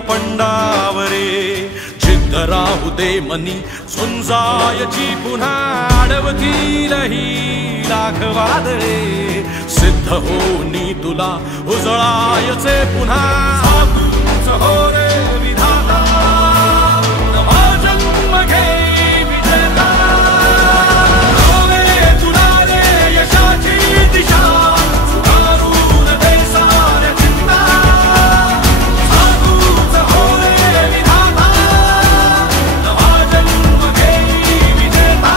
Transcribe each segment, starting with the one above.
नीलपंडावरे जिद्द राहू दे मनी झुंजायची पुन्हा अडवतील ही लाख वादळे सिद्ध होनी तुला उजळायचे पुन्हा साधूच हो रे विधाता नवा जन्म घे विजेता नवे तुला रे यशाची दिशा सुधारून दे साऱ्या चिंता साधूच हो रे विधाता नवा जन्म घे विजेता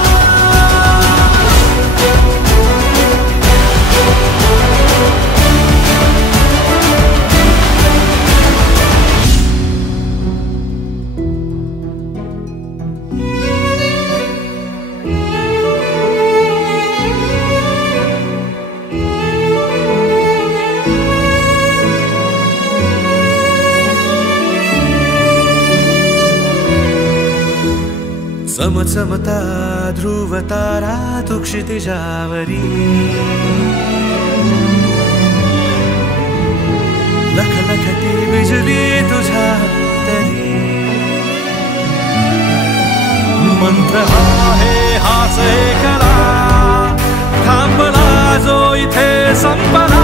चमचमता ध्रुव तारा तू क्षितिजावरी लखलखती बिजली तुझ्या तरी मंत्र आहे हाच एकला थांबला जो इथे संपला